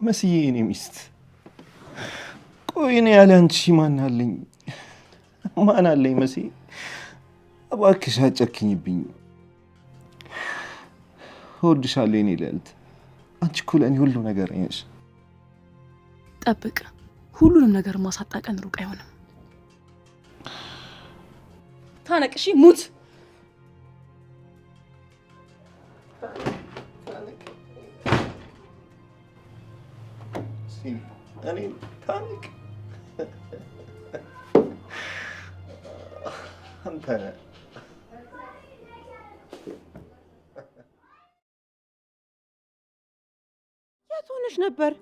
መስዬ እኔ ሚስት ቆይ እኔ ያለ አንቺ ማን አለኝ? ማን አለኝ መስዬ? እባክሽ አጨክኝብኝ። እወድሻለሁ የኔ ልዕልት። አንቺ እኮ ለእኔ ሁሉ ነገር ነሽ። ጠብቅ፣ ሁሉንም ነገር ማሳጣቀን ሩቅ አይሆንም። ታነቅሺ ሙት። እኔ ታነቅ አንተ የት ሆነሽ ነበር?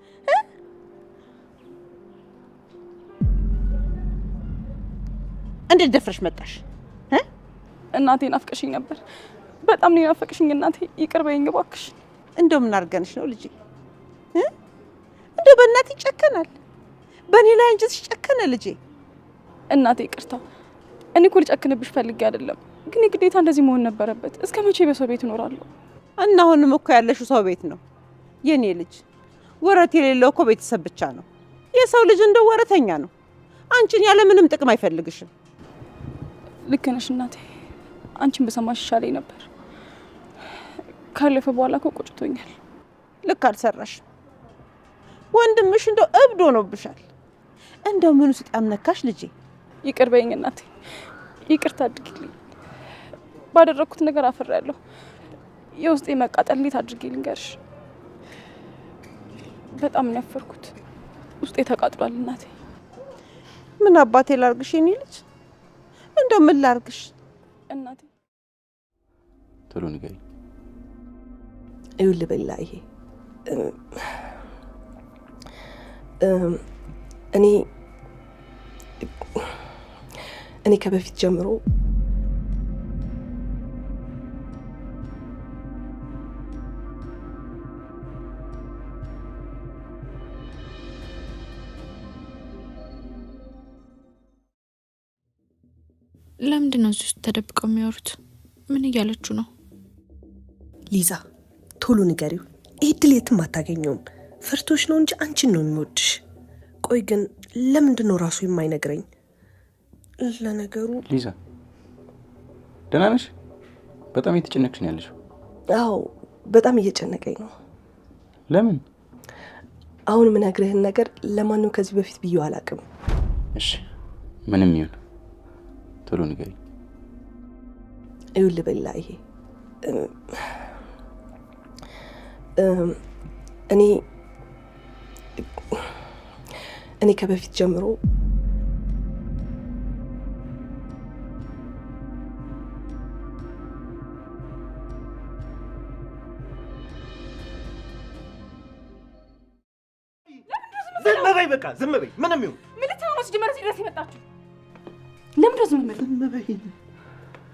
እንዴት ደፍረሽ መጣሽ? እናቴ ናፍቀሽኝ ነበር። በጣም ነው ናፈቅሽኝ እናቴ። ይቅር በይኝ እባክሽ። እንደው ምን አድርገንሽ ነው ልጄ? እንደው በእናቴ ይጨከናል? በእኔ ላይ አንቺስ ጨከነ ልጄ? እናቴ ይቅርታ። እኔ እኮ ልጨክንብሽ ፈልጌ አይደለም፣ ግን የግዴታ እንደዚህ መሆን ነበረበት። እስከ መቼ በሰው ቤት እኖራለሁ? እና አሁንም እኮ ያለሽው ሰው ቤት ነው የኔ ልጅ። ወረት የሌለው እኮ ቤተሰብ ብቻ ነው። የሰው ልጅ እንደው ወረተኛ ነው። አንቺን ያለ ምንም ጥቅም አይፈልግሽም። ልክ ነሽ እናቴ። አንቺን በሰማሽ ይሻለኝ ነበር። ካለፈ በኋላ እኮ ቆጭቶኛል። ልክ አልሰራሽም። ወንድምሽ እንደው እብድ ሆኖብሻል። እንደው ምን ውስጥ ያምነካሽ ልጄ? ይቅር በይኝ እናቴ። ይቅርታ አድርጊልኝ። ባደረኩት ነገር አፍሬያለሁ። የውስጤ መቃጠል እንዴት አድርጌ ልንገርሽ? በጣም ነው ያፈርኩት። ውስጤ ተቃጥሏል እናቴ። ምን አባቴ ላርግሽ የኔ ልጅ? እንደው ምን ላርግሽ እናቴ? ቶሎ ንገሪኝ። ይኸውልህ በላ ይሄ እኔ ከበፊት ጀምሮ ለምንድን ነው እዚህ ውስጥ ተደብቀው የሚያወሩት? ምን እያለችሁ ነው? ሊዛ ቶሎ ንገሪው። ይሄ ድል የትም አታገኘውም። ፈርቶሽ ነው እንጂ አንቺን ነው የሚወድሽ። ቆይ ግን ለምንድን ነው ራሱ የማይነግረኝ? ለነገሩ ሊዛ ደህና ነሽ? በጣም እየተጨነቅሽ ነው ያለሽው። አዎ በጣም እየጨነቀኝ ነው። ለምን? አሁን የምነግርህን ነገር ለማንም ከዚህ በፊት ብዬው አላውቅም። እሺ ምንም ይሁን ቶሎ ንገሪኝ። ይኸውልህ በላ ይሄ እኔ ከበፊት ጀምሮ ዝም በይ በቃ ዝም በይ። ምንም ይሁን ምን ልታወራሽ ጀመረሽ? ድረስ ይመጣችሁ ለምን ድረስ ምን ዝም በይ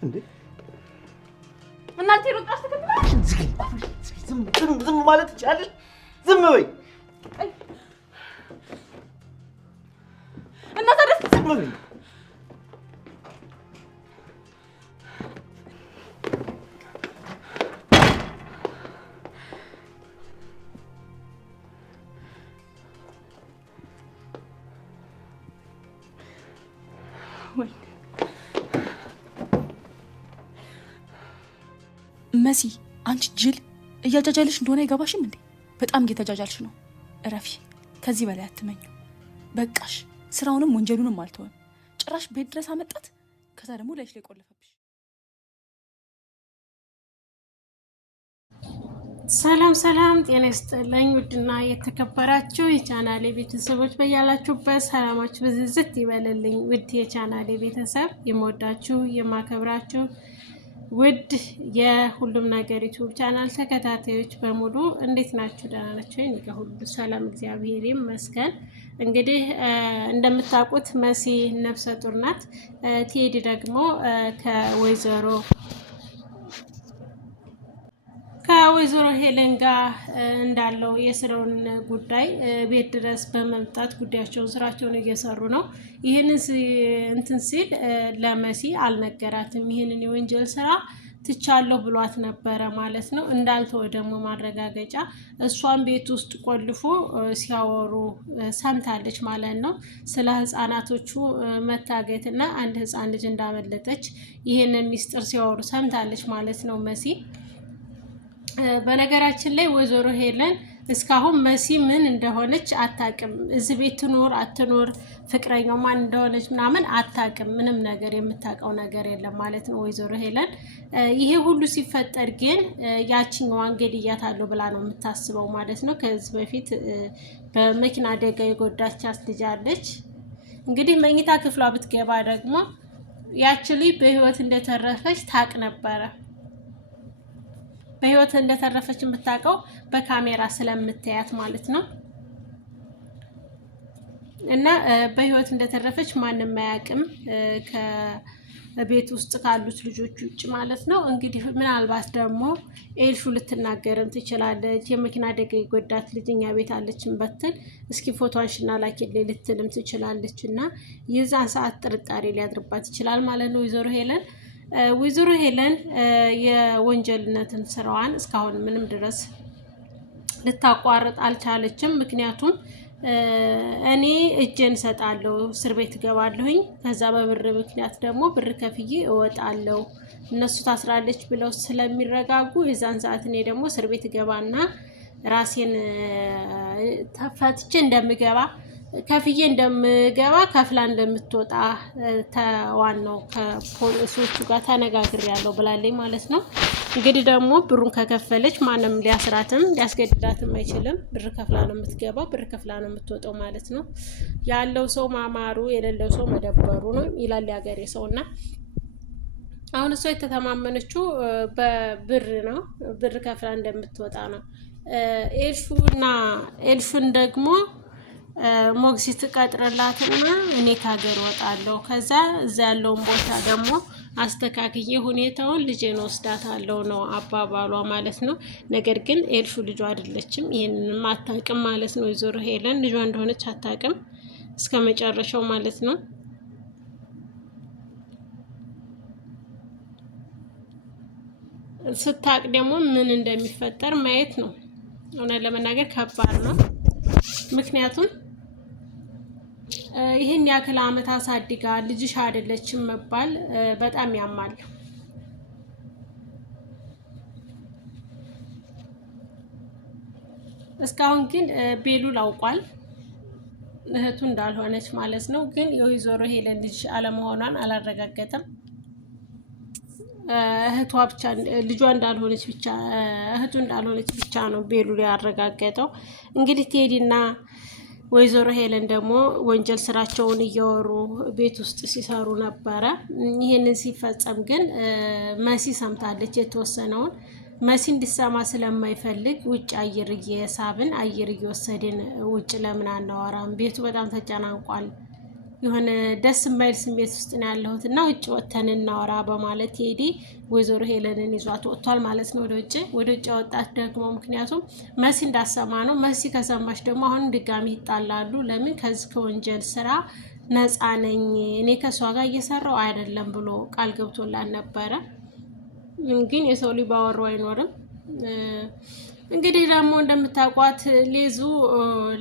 እንዴ? እናንተ ይሮጣሽ ተከትላሽ ዝም ማለት ይቻላል? ዝም በይ እና ታዲያ ዝም በይ። መሲ አንቺ ጅል እያጃጃልሽ እንደሆነ አይገባሽም እንዴ? በጣም እየተጃጃልሽ ነው። እረፊ። ከዚህ በላይ አትመኙ። በቃሽ። ስራውንም ወንጀሉንም አልተወም። ጭራሽ ቤት ድረስ አመጣት። ከዛ ደግሞ ላይሽ ላይ ቆለፈብሽ። ሰላም ሰላም፣ ጤና ይስጥልኝ ውድና የተከበራችሁ የቻናሌ ቤተሰቦች በያላችሁበት ሰላማችሁ ብዝዝት ይበልልኝ። ውድ የቻናሌ ቤተሰብ የምወዳችሁ የማከብራችሁ ውድ የሁሉም ነገር ዩቲዩብ ቻናል ተከታታዮች በሙሉ እንዴት ናችሁ? ደህና ናችሁ? እኔ ጋር ሁሉ ሰላም እግዚአብሔር ይመስገን። እንግዲህ እንደምታውቁት መሲ ነፍሰ ጡር ናት። ቴዲ ደግሞ ከወይዘሮ ሄለን ጋር እንዳለው የስራውን ጉዳይ ቤት ድረስ በመምጣት ጉዳያቸውን ስራቸውን እየሰሩ ነው። ይህንን እንትን ሲል ለመሲ አልነገራትም። ይህንን የወንጀል ስራ ትቻለሁ ብሏት ነበረ ማለት ነው። እንዳልተወ ደግሞ ማረጋገጫ እሷን ቤት ውስጥ ቆልፎ ሲያወሩ ሰምታለች ማለት ነው። ስለ ህፃናቶቹ መታገት እና አንድ ህፃን ልጅ እንዳመለጠች ይህንን ሚስጥር ሲያወሩ ሰምታለች ማለት ነው መሲ። በነገራችን ላይ ወይዘሮ ሄለን እስካሁን መሲ ምን እንደሆነች አታቅም። እዚህ ቤት ትኖር አትኖር ፍቅረኛው ማን እንደሆነች ምናምን አታቅም። ምንም ነገር የምታውቀው ነገር የለም ማለት ነው ወይዘሮ ሄለን። ይሄ ሁሉ ሲፈጠር ግን ያችኛዋን ገድያታለሁ ብላ ነው የምታስበው ማለት ነው። ከዚህ በፊት በመኪና አደጋ የጎዳቻት ልጅ አለች። እንግዲህ መኝታ ክፍሏ ብትገባ ደግሞ ያች ልጅ በህይወት እንደተረፈች ታቅ ነበረ። በህይወት እንደተረፈች የምታውቀው በካሜራ ስለምታያት ማለት ነው። እና በህይወት እንደተረፈች ማንም አያውቅም ከቤት ውስጥ ካሉት ልጆች ውጭ ማለት ነው። እንግዲህ ምናልባት ደግሞ ኤልሹ ልትናገርም ትችላለች። የመኪና አደጋ የጎዳት ልጅ እኛ ቤት አለችን በትል እስኪ ፎቶዋንሽና ላኪልኝ ልትልም ትችላለች። እና የዛን ሰዓት ጥርጣሬ ሊያድርባት ይችላል ማለት ነው ወይዘሮ ሄለን የወንጀልነትን ስራዋን እስካሁን ምንም ድረስ ልታቋርጥ አልቻለችም። ምክንያቱም እኔ እጄን እሰጣለሁ፣ እስር ቤት እገባለሁኝ፣ ከዛ በብር ምክንያት ደግሞ ብር ከፍዬ እወጣለሁ፣ እነሱ ታስራለች ብለው ስለሚረጋጉ የዛን ሰዓት እኔ ደግሞ እስር ቤት እገባና ራሴን ተፈትቼ እንደምገባ ከፍዬ እንደምገባ ከፍላ እንደምትወጣ ተዋናው ከፖሊሶቹ ጋር ተነጋግሬያለሁ ብላለች ማለት ነው። እንግዲህ ደግሞ ብሩን ከከፈለች ማንም ሊያስራትም ሊያስገድዳትም አይችልም። ብር ከፍላ ነው የምትገባው፣ ብር ከፍላ ነው የምትወጣው ማለት ነው። ያለው ሰው ማማሩ የሌለው ሰው መደበሩ ነው ይላል ያገሬ ሰውና አሁን እሷ የተተማመነችው በብር ነው። ብር ከፍላ እንደምትወጣ ነው። ኤልሹን ደግሞ ሞግዚት ቀጥረላትና እኔ ከሀገር ወጣለሁ፣ ከዛ እዛ ያለውን ቦታ ደግሞ አስተካክዬ ሁኔታውን ልጄን ወስዳታለሁ ነው አባባሏ ማለት ነው። ነገር ግን ኤልሹ ልጇ አይደለችም። ይሄንንም አታውቅም ማለት ነው። ወይዘሮ ሄለን ልጇ እንደሆነች አታውቅም እስከ መጨረሻው ማለት ነው። ስታውቅ ደግሞ ምን እንደሚፈጠር ማየት ነው። እውነት ለመናገር ከባድ ነው። ምክንያቱም ይህን ያክል ዓመት አሳድጋ ልጅሽ አይደለችም መባል በጣም ያማል። እስካሁን ግን ቤሉል አውቋል እህቱ እንዳልሆነች ማለት ነው። ግን የወይዘሮ ሄለን ልጅ አለመሆኗን አላረጋገጠም። እህቷ ብቻ ልጇ እንዳልሆነች ብቻ እህቱ እንዳልሆነች ብቻ ነው ቤሉል ያረጋገጠው። እንግዲህ ቴዲና ወይዘሮ ሄለን ደግሞ ወንጀል ስራቸውን እያወሩ ቤት ውስጥ ሲሰሩ ነበረ። ይህንን ሲፈጸም ግን መሲ ሰምታለች የተወሰነውን። መሲ እንዲሰማ ስለማይፈልግ ውጭ አየር እየሳብን አየር እየወሰድን ውጭ ለምን አናወራም? ቤቱ በጣም ተጨናንቋል፣ የሆነ ደስ የማይል ስሜት ውስጥ ነው ያለሁት እና ውጭ ወጥተን እናወራ በማለት ቴዲ ወይዘሮ ሄለንን ይዟት ወጥቷል ማለት ነው ወደ ውጭ ወጣት ደግሞ ምክንያቱም መሲ እንዳሰማ ነው። መሲ ከሰማች ደግሞ አሁን ድጋሚ ይጣላሉ። ለምን? ከዚህ ከወንጀል ስራ ነፃ ነኝ እኔ ከሷ ጋር እየሰራው አይደለም ብሎ ቃል ገብቶላት ነበረ። ግን የሰው ልጅ ባወራው አይኖርም። እንግዲህ ደግሞ እንደምታውቋት ሌዙ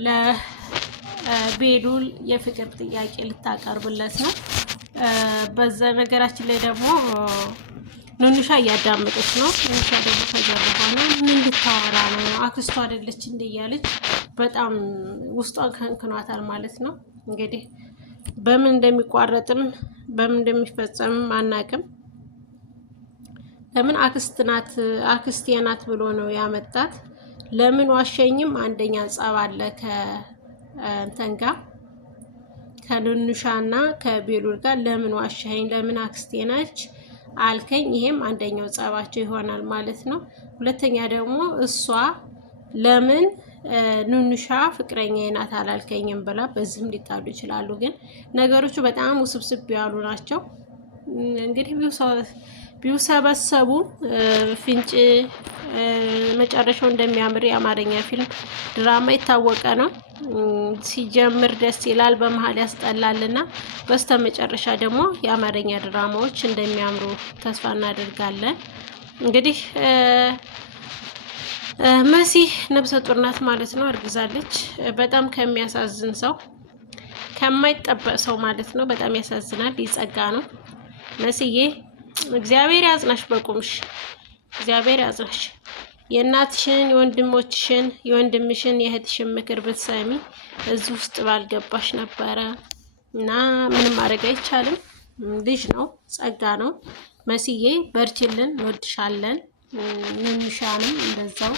ለቤሉል የፍቅር ጥያቄ ልታቀርብለት ነው። በዛ ነገራችን ላይ ደግሞ ኑንሻ እያዳመጠች ነው። ኑንሻ ደግሞ ከጀርባ ሆና ምን ልታወራ ነው? አክስቷ አይደለች እንደ እያለች በጣም ውስጧን ከንክኗታል ማለት ነው። እንግዲህ በምን እንደሚቋረጥም በምን እንደሚፈጸምም አናቅም። ለምን አክስቴ ናት ብሎ ነው ያመጣት። ለምን ዋሸኝም አንደኛ ጸብ አለ ከእንትን ጋር ከኑንሻና ከቤሉል ጋር ለምን ዋሸኝ፣ ለምን አክስቴ ናች አልከኝ። ይሄም አንደኛው ጸባቸው ይሆናል ማለት ነው። ሁለተኛ ደግሞ እሷ ለምን ኑንሻ ፍቅረኛ ናት አላልከኝም ብላ በዚህም ሊጣሉ ይችላሉ። ግን ነገሮቹ በጣም ውስብስብ ያሉ ናቸው። እንግዲህ ቢውሰበሰቡ ፍንጭ መጨረሻው እንደሚያምር የአማርኛ ፊልም ድራማ የታወቀ ነው። ሲጀምር ደስ ይላል፣ በመሀል ያስጠላልና በስተመጨረሻ ደግሞ የአማርኛ ድራማዎች እንደሚያምሩ ተስፋ እናደርጋለን። እንግዲህ መሲ ነብሰ ጡር ናት ማለት ነው። አርግዛለች። በጣም ከሚያሳዝን ሰው ከማይጠበቅ ሰው ማለት ነው። በጣም ያሳዝናል። ይጸጋ ነው። መስዬ እግዚአብሔር ያጽናሽ፣ በቁምሽ እግዚአብሔር ያጽናሽ። የእናትሽን የወንድሞችሽን የወንድምሽን የእህትሽን ምክር ብትሰሚ እዚህ ውስጥ ባልገባሽ ነበረ። እና ምንም ማድረግ አይቻልም። ልጅ ነው፣ ጸጋ ነው። መስዬ በርችልን፣ እንወድሻለን። ምንሻንም እንደዛው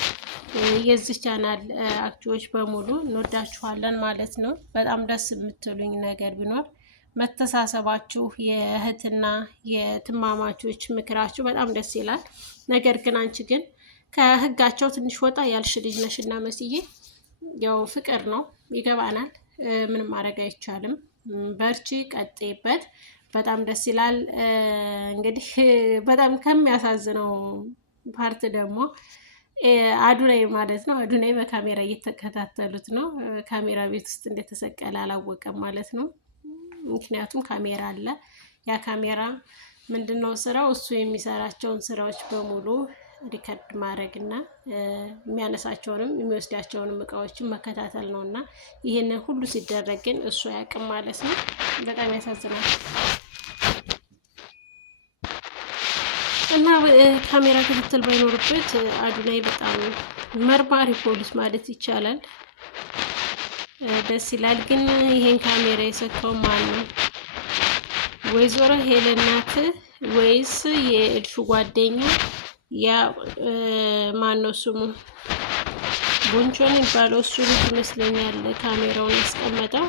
የዚህ ቻናል አክቲዎች በሙሉ እንወዳችኋለን ማለት ነው። በጣም ደስ የምትሉኝ ነገር ቢኖር መተሳሰባችሁ፣ የእህትና የትማማቾች ምክራችሁ በጣም ደስ ይላል። ነገር ግን አንቺ ግን ከህጋቸው ትንሽ ወጣ ያልሽ ልጅ ነሽና መስዬ፣ ያው ፍቅር ነው ይገባናል። ምንም ማድረግ አይቻልም። በርቺ፣ ቀጤበት። በጣም ደስ ይላል። እንግዲህ በጣም ከሚያሳዝነው ፓርት ደግሞ አዱናይ ማለት ነው። አዱናይ በካሜራ እየተከታተሉት ነው። ካሜራ ቤት ውስጥ እንደተሰቀለ አላወቀም ማለት ነው። ምክንያቱም ካሜራ አለ። ያ ካሜራ ምንድነው ስራው? እሱ የሚሰራቸውን ስራዎች በሙሉ ሪከርድ ማድረግ እና የሚያነሳቸውንም የሚወስዳቸውንም እቃዎችን መከታተል ነው። እና ይህንን ሁሉ ሲደረግ ግን እሱ አያውቅም ማለት ነው። በጣም ያሳዝናል። እና ካሜራ ክትትል ባይኖርበት አዱናይ በጣም መርማሪ ፖሊስ ማለት ይቻላል። ደስ ይላል። ግን ይሄን ካሜራ የሰካው ማን ነው? ወይዘሮ ሄለን ናት ወይስ የእልሹ ጓደኛ ያ ማን ነው ስሙ? ቦንቾን የሚባለው እሱ ልጅ ይመስለኛል ካሜራውን ያስቀመጠው።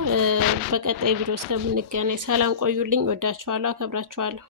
በቀጣይ ቪዲዮ እስከምንገናኝ ሰላም ቆዩልኝ። ወዳችኋለሁ፣ አከብራችኋለሁ።